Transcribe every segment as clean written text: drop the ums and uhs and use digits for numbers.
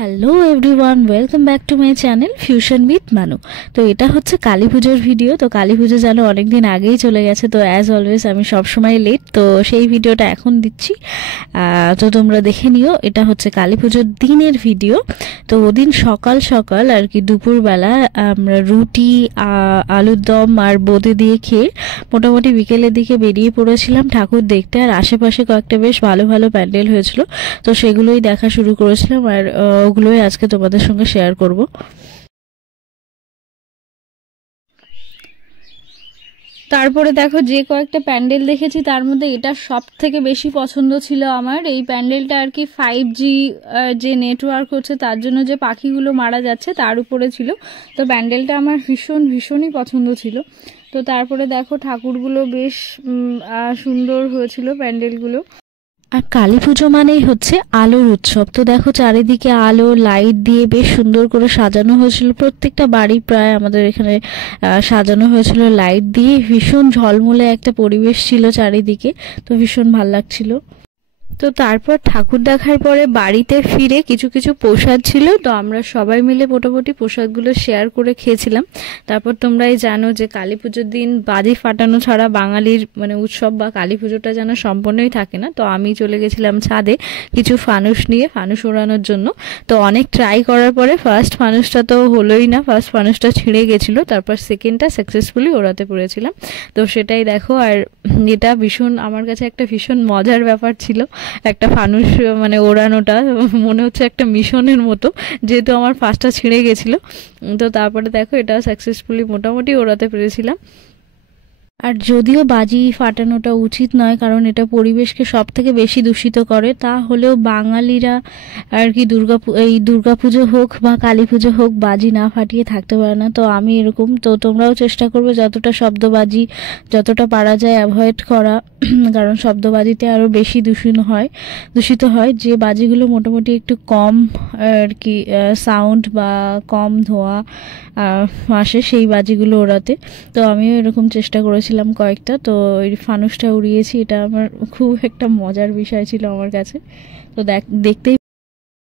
Hello everyone, welcome back to my channel fusion with মানু। তো এটা হচ্ছে কালী পুজোর ভিডিও। তো কালী পুজো যেন অনেকদিন আগেই চলে গেছে, তো অ্যাজ অলওয়েজ আমি সবসময় লেট, তো সেই ভিডিওটা এখন দিচ্ছি। তো তোমরা দেখে নিও। এটা হচ্ছে কালী পুজোর দিনের ভিডিও। তো ওদিন সকাল সকাল আর কি দুপুরবেলা আমরা রুটি, আলুর দম আর বোঁদে দিয়ে খেয়ে মোটামুটি বিকেলের দিকে বেরিয়ে পড়েছিলাম ঠাকুর দেখতে। আর আশেপাশে কয়েকটা বেশ ভালো ভালো প্যান্ডেল হয়েছিল, তো সেগুলোই দেখা শুরু করেছিলাম। আর ওগুলোই আজকে তোমাদের সঙ্গে শেয়ার করব। তারপরে দেখো, যে কয়েকটা প্যান্ডেল দেখেছি তার মধ্যে এটা সব থেকে বেশি পছন্দ ছিল আমার। এই প্যান্ডেলটা আর কি 5G যে নেটওয়ার্ক হচ্ছে তার জন্য যে পাখিগুলো মারা যাচ্ছে তার উপরে ছিল। তো প্যান্ডেলটা আমার ভীষণই পছন্দ ছিল। তো তারপরে দেখো ঠাকুরগুলো বেশ সুন্দর হয়েছিল প্যান্ডেলগুলো। আর কালী পুজো মানেই হচ্ছে আলোর উৎসব। তো দেখো চারিদিকে আলো লাইট দিয়ে বেশ সুন্দর করে সাজানো হয়েছিল। প্রত্যেকটা বাড়ি প্রায় আমাদের এখানে সাজানো হয়েছিল লাইট দিয়ে। ভীষণ ঝলমলে একটা পরিবেশ ছিল চারিদিকে, তো ভীষণ ভাল লাগছিল। তো তারপর ঠাকুর দেখার পরে বাড়িতে ফিরে কিছু কিছু প্রসাদ ছিল, তো আমরা সবাই মিলে মোটামুটি প্রসাদগুলো শেয়ার করে খেয়েছিলাম। তারপর তোমরাই জানো যে কালী পুজোর দিন বাজি ফাটানো ছাড়া বাঙালির মানে উৎসব বা কালী পুজোটা যেন সম্পূর্ণই থাকে না। তো আমি চলে গেছিলাম ছাদে কিছু ফানুস নিয়ে ফানুস ওড়ানোর জন্য। তো অনেক ট্রাই করার পরে ফার্স্ট ফানুসটা তো হলোই না, ফার্স্ট ফানুসটা ছিঁড়ে গেছিলো। তারপর সেকেন্ডটা সাকসেসফুলি ওড়াতে পেরেছিলাম। তো সেটাই দেখো। আর এটা ভীষণ আমার কাছে একটা ভীষণ মজার ব্যাপার ছিল। একটা ফানুস মানে ওড়ানোটা মনে হচ্ছে একটা মিশনের মতো, যেহেতু আমার ফার্স্টটা ছিঁড়ে গেছিলো। তো তারপরে দেখো এটা সাকসেসফুলি মোটামুটি ওড়াতে পেরেছিলাম। আর যদিও বাজি ফাটানোটা উচিত নয়, কারণ এটা পরিবেশকে সব থেকে বেশি দূষিত করে, তা হলেও বাঙালিরা আর কি এই দুর্গাপুজো হোক বা কালী পুজো হোক বাজি না ফাটিয়ে থাকতে পারে না। তো আমি এরকম। তো তোমরাও চেষ্টা করবে যতটা শব্দবাজি যতটা পারা যায় অ্যাভয়েড করা, কারণ শব্দবাজিতে আরও বেশি দূষিত হয়। যে বাজিগুলো মোটামুটি একটু কম আর কি সাউন্ড বা কম ধোঁয়া আসে সেই বাজিগুলো ওড়াতে। তো আমিও এরকম চেষ্টা করেছিলাম কয়েকটা। তো ওই ফানুসটা উড়িয়েছি, এটা আমার খুব একটা মজার বিষয় ছিল আমার কাছে। তো দেখতেই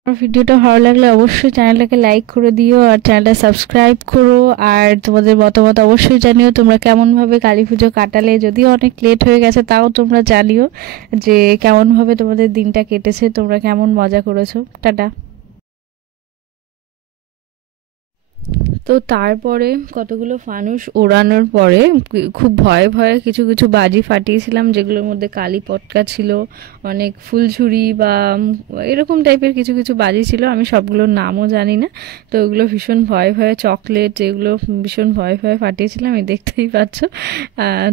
আমার ভিডিওটা ভালো লাগলে অবশ্যই চ্যানেলটাকে লাইক করে দিও আর চ্যানেলটা সাবস্ক্রাইব করো। আর তোমাদের মতামত অবশ্যই জানিও তোমরা কেমনভাবে কালী পুজো কাটালে। যদিও অনেক লেট হয়ে গেছে তাও তোমরা জানিও যে কেমনভাবে তোমাদের দিনটা কেটেছে, তোমরা কেমন মজা করেছো। টাটা। তো তারপরে কতগুলো ফানুস ওড়ানোর পরে খুব ভয়ে ভয়ে কিছু কিছু বাজি ফাটিয়েছিলাম, যেগুলোর মধ্যে কালী পটকা ছিল, অনেক ফুলঝুরি বা এরকম টাইপের কিছু কিছু বাজি ছিল। আমি সবগুলোর নামও জানি না। তো ওগুলো ভীষণ ভয়ে ভয়ে, চকলেট এগুলো ভীষণ ভয়ে ভয়ে ফাটিয়েছিলাম, এই দেখতেই পাচ্ছ।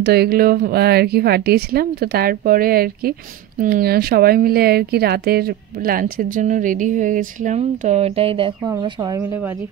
তো এগুলো আর কি ফাটিয়েছিলাম। তো তারপরে আর কি সবাই মিলে আর কি রাতের লাঞ্চের জন্য রেডি হয়ে গেছিলাম। তো এটাই দেখো, আমরা সবাই মিলে বাজি